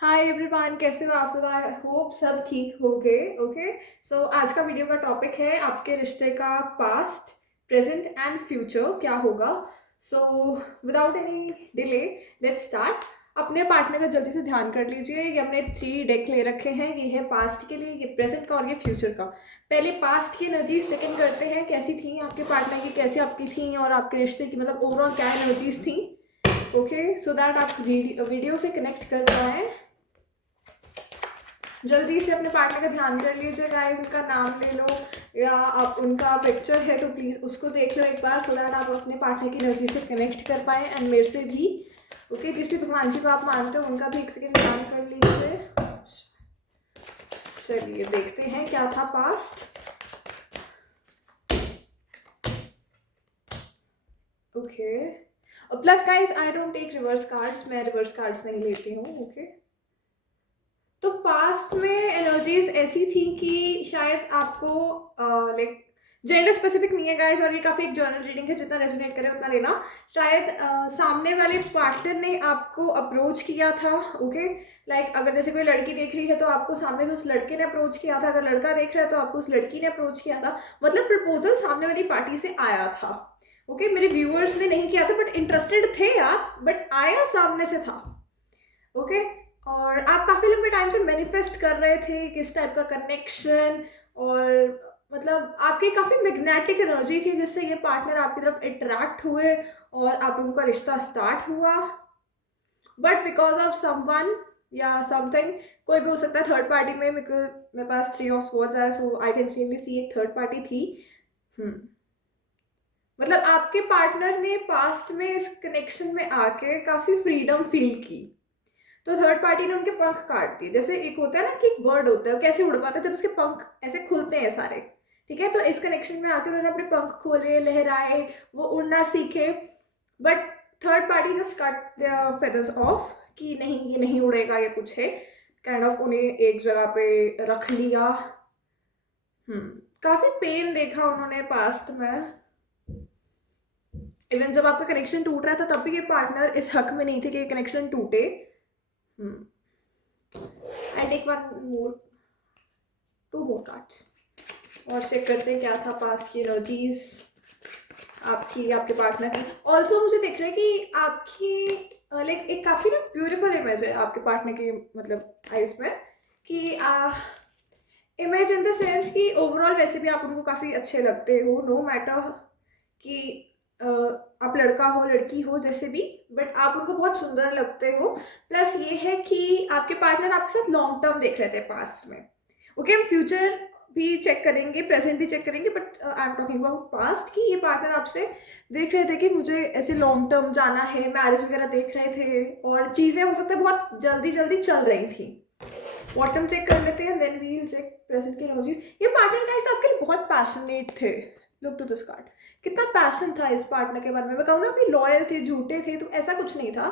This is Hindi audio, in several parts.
हाय एवरीवन, कैसे हो आप सब? आई होप सब ठीक हो गए। ओके, सो आज का वीडियो का टॉपिक है आपके रिश्ते का पास्ट, प्रेजेंट एंड फ्यूचर क्या होगा। So without any delay let's start. अपने पार्टनर का जल्दी से ध्यान कर लीजिए। ये हमने 3 डेक ले रखे हैं। ये है पास्ट के लिए, ये प्रेजेंट का और ये फ्यूचर का। पहले पास्ट की एनर्जीज चेक इन करते हैं, कैसी थी आपके पार्टनर की, कैसी आपकी थी और आपके रिश्ते की मतलब ओवरऑल क्या एनर्जीज थी। ओके, सो दैट आप वीडियो से कनेक्ट कर पाएँ। जल्दी से अपने पार्टनर का ध्यान कर लीजिए गाइस। उनका नाम ले लो या आप उनका पिक्चर है तो प्लीज़ उसको देख लो एक बार, सो दैट आप अपने पार्टनर की एनर्जी से कनेक्ट कर पाएँ एंड मेरे से भी। ओके, जिस भी भगवान जी को आप मानते हो उनका भी एक सेकेंड ध्यान कर लीजिए। चलिए देखते हैं क्या था पास्ट। ओके, और plus guys I don't take reverse cards, मैं रिवर्स कार्ड्स नहीं लेती हूँ। ओके, तो पास्ट में एनर्जीज ऐसी थी कि शायद आपको लाइक जेंडर स्पेसिफिक नहीं है गाइस, और ये काफ़ी एक जर्नल रीडिंग है, जितना रेजोनेट करे उतना लेना। शायद सामने वाले पार्टनर ने आपको अप्रोच किया था। ओके, लाइक अगर जैसे कोई लड़की देख रही है तो आपको सामने से उस लड़के ने अप्रोच किया था, अगर लड़का देख रहा है तो आपको उस लड़की ने अप्रोच किया था। मतलब प्रपोजल सामने वाली पार्टी से आया था। ओके, मेरे व्यूअर्स ने नहीं किया था बट इंटरेस्टेड थे आप, बट आया सामने से था। ओके, और आप काफ़ी लंबे टाइम से मैनिफेस्ट कर रहे थे किस टाइप का कनेक्शन, और मतलब आपकी काफ़ी मैग्नेटिक एनर्जी थी जिससे ये पार्टनर आपकी तरफ अट्रैक्ट हुए और आप लोगों का रिश्ता स्टार्ट हुआ। बट बिकॉज ऑफ समवन या समथिंग, कोई भी हो सकता है थर्ड पार्टी में, मेरे पास 3 ऑफ स्वॉर्ड्स है, सो आई कैन क्लियरली सी एक थर्ड पार्टी थी। मतलब आपके पार्टनर ने पास्ट में इस कनेक्शन में आके काफ़ी फ्रीडम फील की, तो थर्ड पार्टी ने उनके पंख काट दिए। जैसे एक होता है ना कि एक बर्ड होता है, वो कैसे उड़ पाता है जब उसके पंख ऐसे खुलते हैं सारे। ठीक है, तो इस कनेक्शन में आकर उन्होंने अपने पंख खोले, लहराए, वो उड़ना सीखे। But third party just cut their feathers of कि नहीं ये नहीं उड़ेगा, ये कुछ है काइंड ऑफ, उन्हें एक जगह पे रख लिया। काफी पेन देखा उन्होंने पास्ट में। इवन जब आपका कनेक्शन टूट रहा था तब भी ये पार्टनर इस हक में नहीं थे कि ये कनेक्शन टूटे। I take one more, 2 more cards और चेक करते हैं क्या था पास्ट की एनर्जीज आपकी, आपके पार्टनर की। ऑल्सो मुझे दिख रहा है कि आपकी लाइक एक काफ़ी ना ब्यूटीफुल इमेज है आपके पार्टनर की, मतलब आइज में, कि इमेज इन द सेंस कि ओवरऑल वैसे भी आप उनको काफ़ी अच्छे लगते हो, नो मैटर कि आप लड़का हो लड़की हो जैसे भी, बट आप उनको बहुत सुंदर लगते हो। प्लस ये है कि आपके पार्टनर आपके साथ लॉन्ग टर्म देख रहे थे पास्ट में। ओके, हम फ्यूचर भी चेक करेंगे, प्रेजेंट भी चेक करेंगे, but I am talking about past कि ये पार्टनर आपसे देख रहे थे कि मुझे ऐसे लॉन्ग टर्म जाना है, मैरिज वगैरह देख रहे थे, और चीज़ें हो सकता है बहुत जल्दी जल्दी चल रही थी। बॉटम चेक कर लेते हैं, then we will check present की एनर्जी। ये पार्टनर गाइस आपके लिए बहुत पैशनेट थे। लुक टू दिस कार्ड, कितना पैशन था इस पार्टनर के बारे में। मैं कहूँ ना कि लॉयल थे, झूठे थे, तो ऐसा कुछ नहीं था।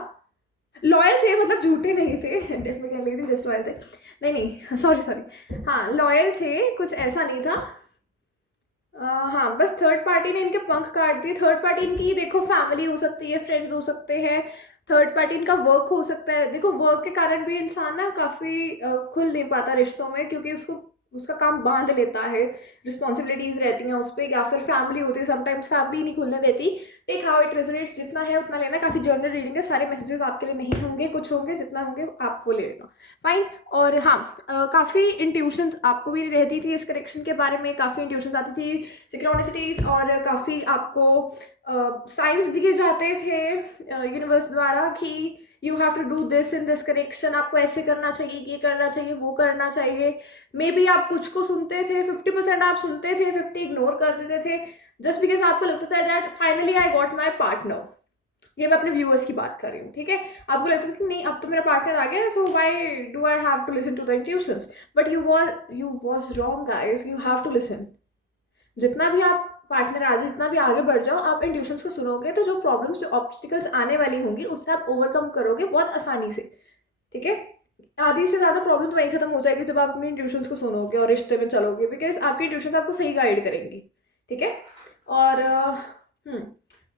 लॉयल थे मतलब झूठे नहीं थे। मैं कह रही थी डिसलॉयल थे, नहीं नहीं, सॉरी सॉरी, हाँ लॉयल थे, कुछ ऐसा नहीं था। हाँ, बस थर्ड पार्टी ने इनके पंख काट दिए। थर्ड पार्टी इनकी देखो फैमिली हो सकती है, फ्रेंड्स हो सकते हैं, थर्ड पार्टी इनका वर्क हो सकता है। देखो वर्क के कारण भी इंसान ना काफ़ी खुल नहीं पाता रिश्तों में, क्योंकि उसको उसका काम बांध लेता है, रिस्पॉन्सिबिलिटीज़ रहती हैं उस पर, या फिर फैमिली होती है, समटाइम्स फैमिली नहीं खुलने देती। टेक हाउ इट रेजोनेट्स, जितना है उतना लेना। काफ़ी जर्नल रीडिंग है, सारे मैसेजेस आपके लिए नहीं होंगे, कुछ होंगे, जितना होंगे आप वो ले लेना। फाइन। और हाँ, काफ़ी इंट्यूशंस आपको भी रहती थी इस कनेक्शन के बारे में, काफ़ी इंट्यूशंस आती थी, सिक्रोनिसिटीज, और काफ़ी आपको साइंस दिए जाते थे यूनिवर्स द्वारा कि you have to do this in this connection, आपको ऐसे करना चाहिए, ये करना चाहिए, वो करना चाहिए। मे बी आप कुछ को सुनते थे, 50% आप सुनते थे, 50 इग्नोर कर देते थे, जस्ट बिकॉज आपको लगता था that finally I got my partner. ये मैं अपने व्यूअर्स की बात कर रही हूँ, ठीक है। आपको लगता था कि नहीं अब तो मेरा पार्टनर आ गया, so why do I have to listen to the intuitions. But you was wrong guys, you have to listen. जितना भी आप पार्टनर आ जाए, जितना भी आगे बढ़ जाओ, आप इंट्यूशंस को सुनोगे तो जो प्रॉब्लम्स, जो ऑब्स्टिकल्स आने वाली होंगी उससे आप ओवरकम करोगे बहुत आसानी से। ठीक है, आधी से ज़्यादा प्रॉब्लम तो वहीं खत्म हो जाएगी जब आप अपनी इंट्यूशंस को सुनोगे और रिश्ते में चलोगे, बिकॉज आपकी इंट्यूशंस आपको सही गाइड करेंगी। ठीक है, और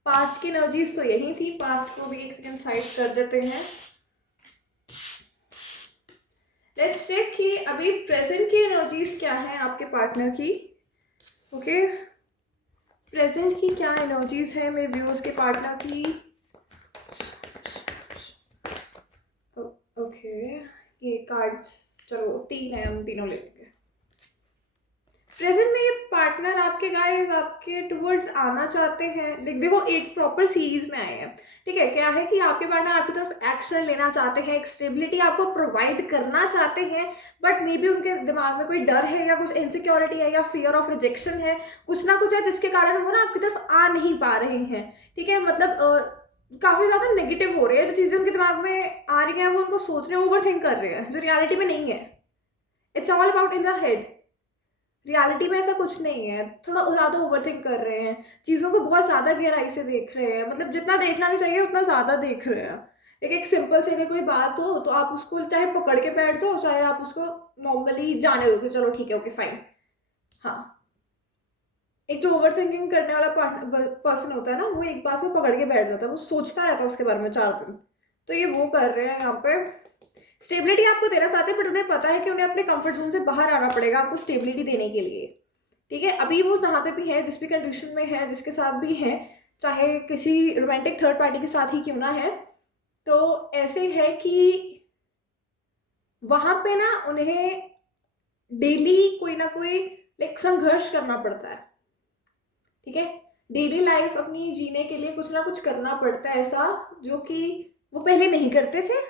पास्ट की एनर्जीज तो यही थी। पास्ट को भी एक सेकेंड साइड कर देते हैं। लेट्स चेक कि अभी प्रेजेंट की एनर्जीज क्या है आपके पार्टनर की। ओके, प्रेजेंट की क्या एनर्जीज है मेरे व्यूअर्स के पार्टनर की। ओके, ये कार्ड्स चलो 3 है, हम तीनों ले लेंगे। प्रेजेंट में ये पार्टनर आपके गाइस आपके टुवर्ड्स आना चाहते हैं। लाइक देखो, एक प्रॉपर सीरीज में आए हैं, ठीक है। क्या है कि आपके पार्टनर आपकी तरफ एक्शन लेना चाहते हैं, एक स्टेबिलिटी आपको प्रोवाइड करना चाहते हैं, बट मे बी उनके दिमाग में कोई डर है या कुछ इनसिक्योरिटी है या फियर ऑफ रिजेक्शन है, कुछ ना कुछ है जिसके कारण वो ना आपकी तरफ आ नहीं पा रहे हैं, ठीक है। मतलब काफ़ी ज़्यादा नेगेटिव हो रही है, जो चीज़ें उनके दिमाग में आ रही हैं वो उनको सोच रहे हैं, ओवर थिंक कर रहे हैं, जो रियलिटी में नहीं है। It's all about in the head. Reality में ऐसा कुछ नहीं है, थोड़ा ज़्यादा ओवरथिंक कर रहे हैं, चीज़ों को बहुत ज़्यादा गहराई से देख रहे हैं, मतलब जितना देखना नहीं चाहिए उतना ज़्यादा देख रहे हैं। एक सिंपल से अगर कोई बात हो तो आप उसको चाहे पकड़ के बैठ जाओ, चाहे आप उसको नॉर्मली जाने दो कि चलो ठीक है, ओके फाइन। हाँ, एक जो ओवर थिंकिंग करने वाला पर्सन होता है ना, वो एक बात को पकड़ के बैठ जाता है, वो सोचता रहता है उसके बारे में 4 दिन। तो ये वो कर रहे हैं यहाँ पे। स्टेबिलिटी आपको देना चाहते हैं, बट उन्हें पता है कि उन्हें अपने कंफर्ट जोन से बाहर आना पड़ेगा आपको स्टेबिलिटी देने के लिए, ठीक है। अभी वो जहाँ पे भी है, जिस भी कंडीशन में है, जिसके साथ भी है, चाहे किसी रोमांटिक थर्ड पार्टी के साथ ही क्यों ना है, तो ऐसे है कि वहाँ पे ना उन्हें डेली कोई ना कोई लाइक संघर्ष करना पड़ता है, ठीक है। डेली लाइफ अपनी जीने के लिए कुछ ना कुछ करना पड़ता है ऐसा, जो कि वो पहले नहीं करते थे।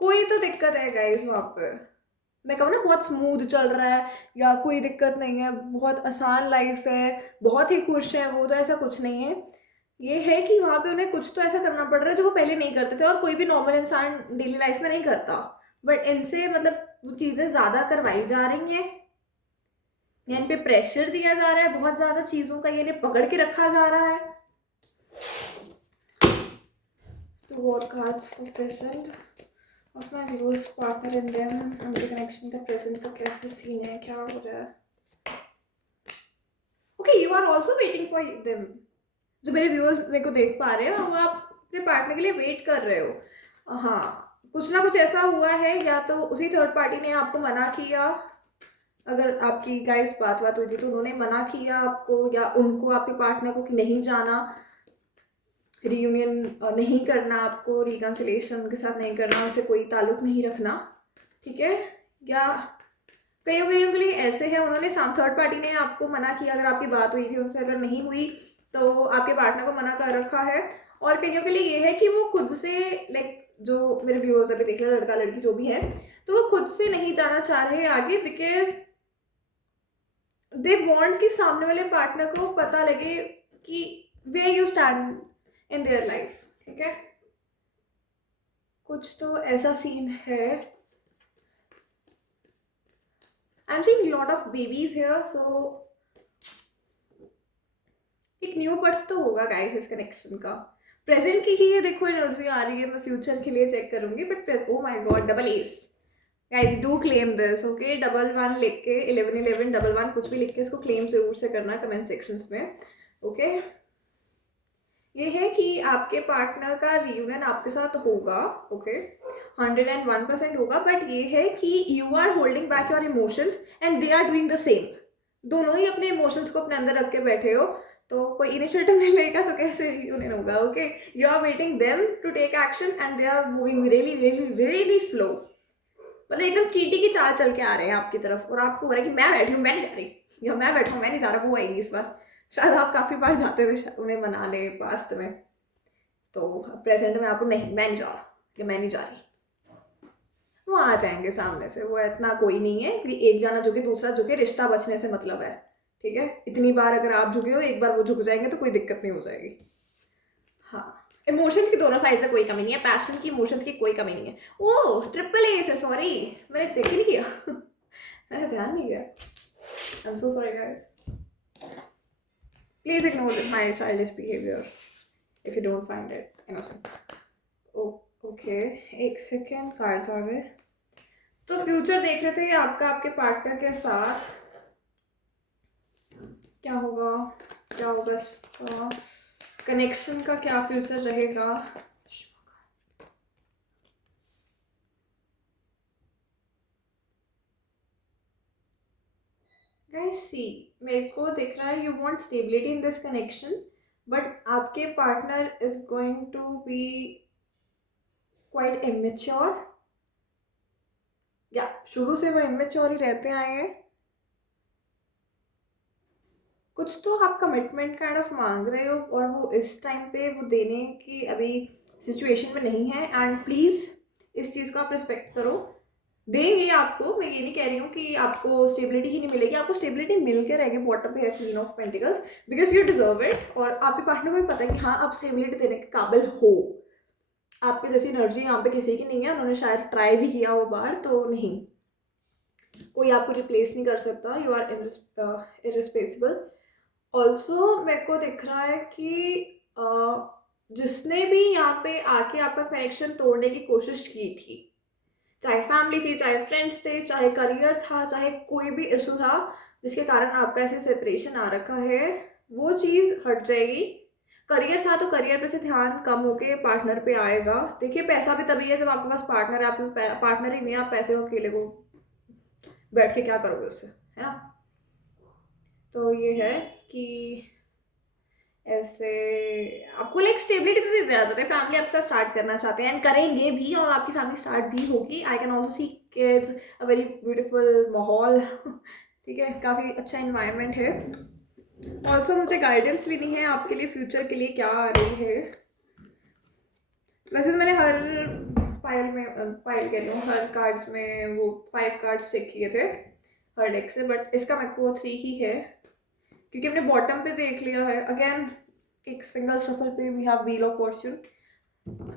कोई तो दिक्कत है गाइस वहाँ पे। मैं कहूँ ना बहुत स्मूथ चल रहा है या कोई दिक्कत नहीं है, बहुत आसान लाइफ है, बहुत ही खुश है वो, तो ऐसा कुछ नहीं है। ये है कि वहाँ पे उन्हें कुछ तो ऐसा करना पड़ रहा है जो वो पहले नहीं करते थे, और कोई भी नॉर्मल इंसान डेली लाइफ में नहीं करता, बट इनसे मतलब वो चीज़ें ज़्यादा करवाई जा रही हैं, या इन पे प्रेशर दिया जा रहा है बहुत ज़्यादा चीज़ों का, या इन्हें पकड़ के रखा जा रहा है। तो what cards for present of my viewers partner in them, उनके कनेक्शन का प्रेजेंट का कैसे सीन है, क्या हो रहा है। Okay, you are also waiting for them. जो मेरे व्यूअर्स मेरे को देख पा रहे हैं वो आप अपने पार्टनर के लिए वेट कर रहे हो। हाँ, कुछ ना कुछ ऐसा हुआ है, या तो उसी थर्ड पार्टी ने आपको मना किया, अगर आपकी गाइस बात हुई थी तो उन्होंने मना किया आपको, या उनको आपके पार्टनर को कि नहीं जाना, रीयूनियन नहीं करना, आपको रिकन्सिलेशन उनके साथ नहीं करना, उनसे कोई ताल्लुक नहीं रखना, ठीक है। या कईयों कईयों के लिए ऐसे हैं, उन्होंने थर्ड पार्टी ने आपको मना किया, अगर आपकी बात हुई थी उनसे, अगर नहीं हुई तो आपके पार्टनर को मना कर रखा है। और कईयों के लिए ये है कि वो खुद से लाइक, जो मेरे व्यूअर्स अभी देख रहे हैं, लड़का लड़की जो भी है, तो वो खुद से नहीं जाना चाह रहे हैं आगे, बिकॉज दे वांट कि सामने वाले पार्टनर को पता लगे कि way you stand in their life, ठीक है। कुछ तो ऐसा सीन है। I am seeing lot of babies here, so एक न्यू बर्थ तो होगा गाइस इस कनेक्शन का। प्रेजेंट की ही ये देखो एनर्जी आ रही है, मैं फ्यूचर के लिए चेक करूंगी, but oh my God, double S. Guys do claim this, okay. 11 लिख के 11 11 कुछ भी लिख के इसको क्लेम जरूर से करना कमेंट सेक्शंस में, ओके। ये है कि आपके पार्टनर का रियूनियन आपके साथ होगा, ओके, 101% होगा, बट ये है कि you are holding back your emotions and they are doing the same. दोनों ही अपने इमोशंस को अपने अंदर रख के बैठे हो, तो कोई इनिशिएटिव नहीं लेगा तो कैसे रियूनियन होगा, okay. You are waiting them to take action and they are moving really really really slow, मतलब एकदम चींटी की चाल चल के आ रहे हैं आपकी तरफ, और आपको हो रहा है कि मैं बैठी हूँ, मैं नहीं जा रही, या मैं बैठा हूँ, मैं नहीं जा रहा, वो आएंगी इस बार। शायद आप काफ़ी बार जाते थे उन्हें मना ले पास्ट में, तो प्रेजेंट में आपको नहीं, मैं नहीं जा रहा या मैं नहीं जा रही, वो आ जाएंगे सामने से। वो इतना कोई नहीं है कि एक जाना झुके दूसरा झुके, रिश्ता बचने से मतलब है, ठीक है। इतनी बार अगर आप झुके हो, एक बार वो झुक जाएंगे तो कोई दिक्कत नहीं हो जाएगी। हाँ, इमोशंस की दोनों साइड से कोई कमी नहीं है, पैशन की, इमोशंस की कोई कमी नहीं है। ओह, ट्रिपल एस है, सॉरी मैंने चेक ही नहीं किया मैंने ध्यान नहीं दिया, I am so sorry guys. Please ignore my childish behaviour if you don't find it innocent. Okay, एक सेकेंड, कार्ड्स आ गए। तो फ्यूचर देख रहे थे आपका आपके पार्टनर के साथ क्या होगा, क्या होगा, कनेक्शन का क्या फ्यूचर रहेगा। गाइस सी, मेरे को दिख रहा है you want stability in this connection, but आपके partner is going to be quite immature, या शुरू से वो इमेच्योर ही रहते आए हैं। कुछ तो आप कमिटमेंट काइंड ऑफ मांग रहे हो और वो इस टाइम पे वो देने की अभी सिचुएशन में नहीं है, एंड प्लीज़ इस चीज़ को आप रिस्पेक्ट करो। देंगे आपको, मैं ये नहीं कह रही हूँ कि आपको स्टेबिलिटी ही नहीं मिलेगी, आपको स्टेबिलिटी मिल के रहेगी बॉटम पे है queen of pentacles, because you deserve it, और आपके पार्टनर को भी पता है कि हाँ आप स्टेबिलिटी देने के काबिल हो। आपकी जैसी एनर्जी यहाँ पे किसी की नहीं है, उन्होंने शायद ट्राई भी किया वो बार, तो नहीं, कोई आपको रिप्लेस नहीं कर सकता, यू आर इरिस्पेसिबल। ऑल्सो मेरे को दिख रहा है कि जिसने भी यहाँ पे आके आपका कनेक्शन तोड़ने की कोशिश की थी, चाहे फैमिली थी, चाहे फ्रेंड्स थे, चाहे करियर था, चाहे कोई भी इशू था जिसके कारण आपका ऐसे सेपरेशन आ रखा है, वो चीज़ हट जाएगी। करियर था तो करियर पे से ध्यान कम होके पार्टनर पे आएगा। देखिए पैसा भी तभी है जब आपके पास पार्टनर है, आपके पार्टनर ही नहीं है, आप पैसे को अकेले को बैठ के क्या करोगे उससे, है ना। तो ये है कि ऐसे आपको लाइक स्टेबिलिटी तो देना चाहते हैं, फैमिली आपके साथ स्टार्ट करना चाहते हैं एंड करेंगे भी, और आपकी फैमिली स्टार्ट भी होगी। I can also see kids, a very beautiful माहौल ठीक है, काफ़ी अच्छा इन्वायरमेंट है। ऑल्सो मुझे गाइडेंस लेनी है आपके लिए, फ्यूचर के लिए क्या आ रही है। वैसे तो मैंने हर पाइल कह रही हूँ, हर कार्ड्स में वो 5 कार्ड्स चेक किए थे हर डेक से, बट इसका मेरे को 3 ही है क्योंकि हमने बॉटम पे देख लिया है। अगेन एक सिंगल शफल पे we have wheel of fortune.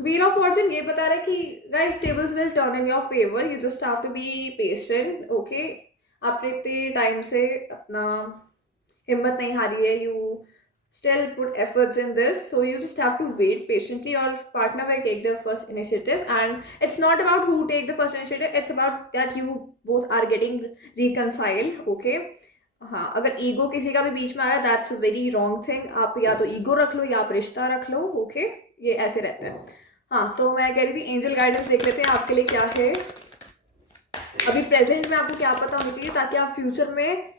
Wheel of fortune ये बता रहा है कि guys tables will turn in your favour, you just have to be patient, okay. आपने इतने टाइम से अपना हिम्मत नहीं हारी है, you still put efforts in this, so you just have to wait patiently. Your partner will take the first initiative, and it's not about who take the first initiative, it's about that you both are getting reconciled, okay। हाँ, अगर ईगो किसी का भी बीच में आ रहा है that's a very wrong thing, आप या तो ईगो रख लो या आप रिश्ता रख लो, ओके, ये ऐसे रहता है। हाँ, तो मैं कह रही थी एंजल गाइडेंस देख लेते हैं आपके लिए क्या है। अभी प्रेजेंट में आपको क्या पता होनी चाहिए ताकि आप फ्यूचर में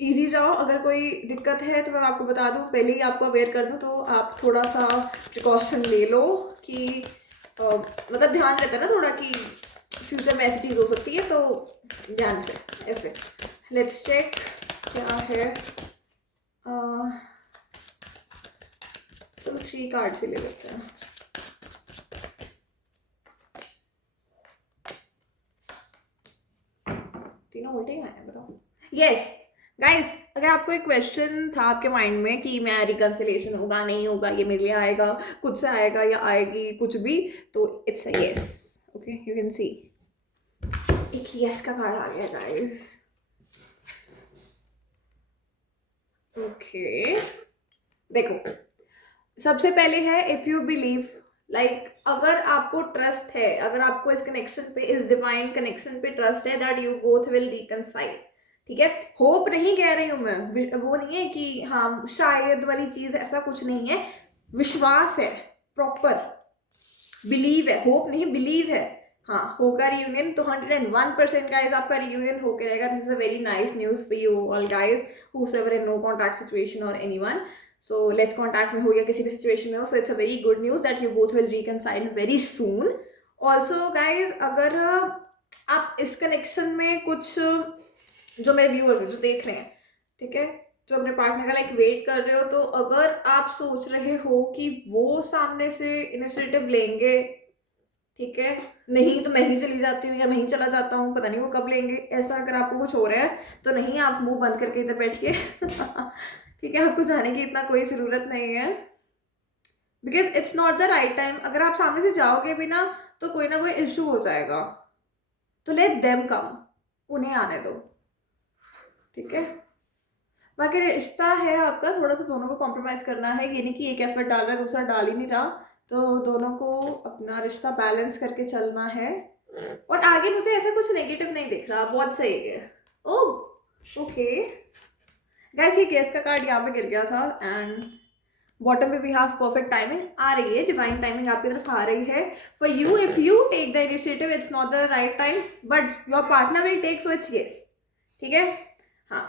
ईजी जाओ। अगर कोई दिक्कत है तो मैं आपको बता दूं, पहले ही आपको अवेयर कर दूं, तो आप थोड़ा सा प्रिकॉशन ले लो कि मतलब ध्यान रहता है ना थोड़ा कि फ्यूचर में ऐसी चीज़ हो सकती है, तो ध्यान से ऐसे। लेट्स चेक क्या है। चलो 3 कार्ड से ले लेते हैं। तीनों उल्टे ही आए हैं, बताओ। यस गाइस, अगर आपको एक क्वेश्चन था आपके माइंड में कि मैं रिकंसिलेशन होगा नहीं होगा, ये मेरे लिए आएगा, खुद से आएगा या आएगी कुछ भी, तो it's a yes, okay, you can see एक यस का कार्ड आ गया गाइस। ओके देखो, सबसे पहले है इफ यू बिलीव, लाइक अगर आपको ट्रस्ट है, अगर आपको इस कनेक्शन पे, इस डिवाइन कनेक्शन पे ट्रस्ट है that you both will reconcile, ठीक है। होप नहीं कह रही हूँ मैं, वो नहीं है कि हाँ शायद वाली चीज, ऐसा कुछ नहीं है, विश्वास है, प्रॉपर बिलीव है, होप नहीं बिलीव है। हाँ, होगा रियूनियन तो 101% गाइज आपका रियूनियन होकर रहेगा। This is a very nice news for you all guys whoever in no contact situation और एनीवन, सो लेस कॉन्टैक्ट में हो या किसी भी सिचुएशन में हो, so it's a very good news that you both will reconcile very soon. Also guys अगर आप इस कनेक्शन में कुछ, जो मेरे व्यूअर्स जो देख रहे हैं, ठीक है, जो अपने पार्टनर का लाइक वेट कर रहे हो, तो अगर आप सोच रहे हो कि वो सामने से इनिशिएटिव लेंगे, ठीक है, नहीं तो मैं ही चली जाती हूँ या मैं ही चला जाता हूँ, पता नहीं वो कब लेंगे, ऐसा अगर आपको कुछ हो रहा है तो नहीं, आप मुंह बंद करके इधर बैठिए ठीक है, आपको जाने की इतना कोई ज़रूरत नहीं है, because it's not the right time. अगर आप सामने से जाओगे भी ना तो कोई ना कोई इशू हो जाएगा, तो लेट देम कम, उन्हें आने दो, ठीक है। बाकी रिश्ता है आपका, थोड़ा सा दोनों को कॉम्प्रोमाइज करना है, ये नहीं कि एक एफर्ट डाल रहा है दूसरा डाल ही नहीं रहा, तो दोनों को अपना रिश्ता बैलेंस करके चलना है। और आगे मुझे ऐसा कुछ नेगेटिव नहीं दिख रहा, बहुत सही है। ओह ओके गाइस, ये केस का कार्ड यहाँ पे गिर गया था, एंड बॉटम पे वी हैव परफेक्ट टाइमिंग आ रही है, डिवाइन टाइमिंग आपकी तरफ आ रही है for you. If you take the initiative it's not the right time but your partner will take, so it's yes, ठीक है। हाँ,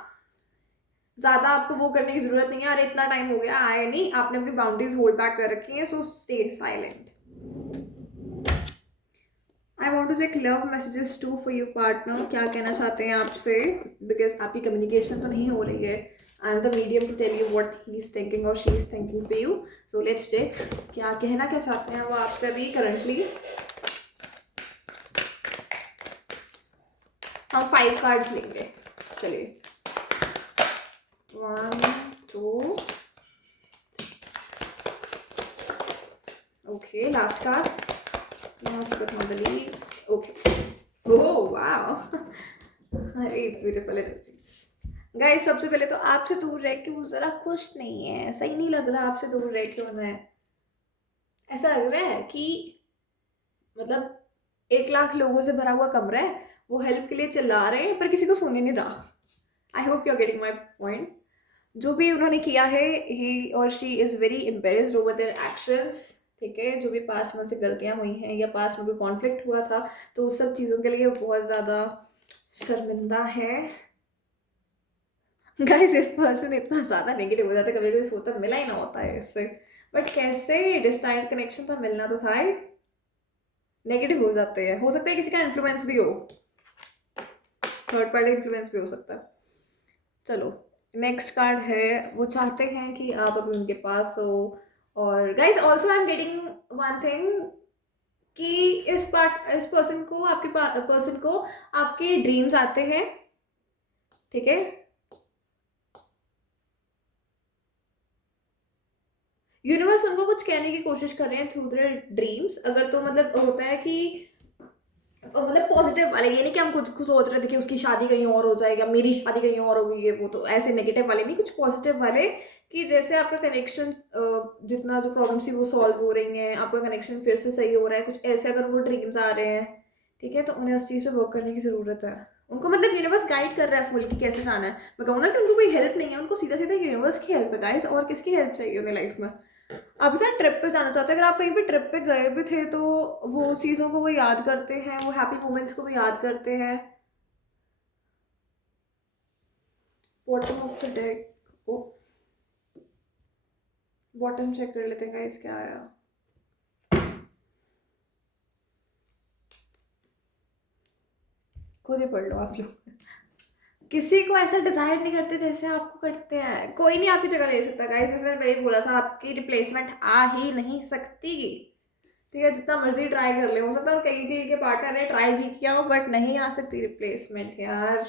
ज़्यादा आपको वो करने की ज़रूरत नहीं है, अरे इतना टाइम हो गया आए नहीं, आपने अपनी बाउंड्रीज होल्ड बैक कर रखी हैं, so stay silent. I want to check love messages to for you partner, क्या कहना चाहते हैं आपसे, बिकॉज आपकी कम्युनिकेशन तो नहीं हो रही है। I am the medium to tell you what he is thinking और she is thinking for you, so let's check क्या कहना क्या चाहते हैं वो आपसे अभी करंटली। हम 5 कार्ड्स लेंगे, चलिए 1 2 okay, last card, last but not the least, okay, oh wow अरे ब्यूटीफुल एनर्जीज। गाइस सबसे पहले तो आपसे दूर रह के वो ज़रा खुश नहीं है, सही नहीं लग रहा आपसे दूर रह के उन्हें, ऐसा लग रहा है कि मतलब 1 लाख लोगों से भरा हुआ कमरा है, वो हेल्प के लिए चिल्ला रहे हैं पर किसी को सुनने नहीं रहा। I hope you are getting my point. जो भी उन्होंने किया है, ही और she is very embarrassed over their actions, ठीक है, जो भी पास्ट में उनसे गलतियाँ हुई हैं या पास्ट में कोई कॉन्फ्लिक्ट हुआ था, तो उस सब चीज़ों के लिए बहुत ज़्यादा शर्मिंदा है। गाइस इस पर्सन इतना ज़्यादा नेगेटिव हो जाता है, कभी कभी सोता मिला ही ना होता है इससे, बट कैसे डिस्टाइंट कनेक्शन था, मिलना तो था ही, नेगेटिव हो जाते हैं, हो सकता है किसी का इन्फ्लुएंस भी हो, थर्ड पार्टी इन्फ्लुएंस भी हो सकता है। चलो नेक्स्ट कार्ड है, वो चाहते हैं कि आप अभी उनके पास हो, और guys also I am getting one thing कि इस पर्सन को आपके पर्सन को आपके ड्रीम्स आते हैं, ठीक है, यूनिवर्स उनको कुछ कहने की कोशिश कर रहे हैं थ्रू देयर ड्रीम्स। अगर तो मतलब होता है कि मतलब पॉजिटिव वाले, ये नहीं कि हम कुछ कुछ सोच रहे थे कि उसकी शादी कहीं और हो जाएगा, मेरी शादी कहीं और हो गई है, वो तो ऐसे नेगेटिव वाले नहीं, कुछ पॉजिटिव वाले कि जैसे आपका कनेक्शन जितना जो प्रॉब्लम्स थी वो सॉल्व हो रही हैं, आपका कनेक्शन फिर से सही हो रहा है, कुछ ऐसे अगर वो ड्रीम्स आ रहे हैं, ठीक है, तो उन्हें उस चीज़ पे वर्क करने की ज़रूरत है। उनको मतलब यूनिवर्स गाइड कर रहा है फुल कि कैसे जाना है। मैं कहूँ ना कि उनको कोई हेल्प नहीं है, उनको सीधा सीधा यूनिवर्स की हेल्प है गाइस, और किसकी हेल्प चाहिए उन्हें लाइफ में। अब सर ट्रिप पे जाना चाहते हैं, अगर आप कहीं पे ट्रिप पे गए भी थे तो वो चीज़ों को वो याद करते हैं, वो हैप्पी मोमेंट्स को भी याद करते हैं। Bottom of the deck, oh bottom check कर लेते हैं गाइस क्या आया। खुद ही पढ़ लो आप लोग। किसी को ऐसा डिसाइड नहीं करते जैसे आपको करते हैं, कोई नहीं आपकी जगह ले सकता गाइस, जैसे मैंने पहले बोला था आपकी रिप्लेसमेंट आ ही नहीं सकती, ठीक है, जितना मर्जी ट्राई कर ले, हो सकता है कई कई के पार्टनर ने ट्राई भी किया हो बट नहीं आ सकती रिप्लेसमेंट यार।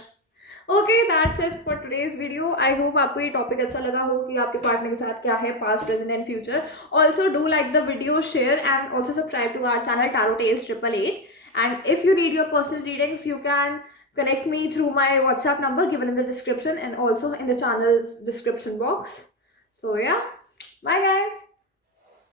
Okay that's it for today's video. I hope आपको ये टॉपिक अच्छा लगा हो कि आपके पार्टनर के साथ क्या है past present and future. Also do like the video, share and also subscribe to our channel Tarot Tales 888, and if you need your personal readings you can connect me through my WhatsApp number given in the description and also in the channel's description box. So yeah, bye guys.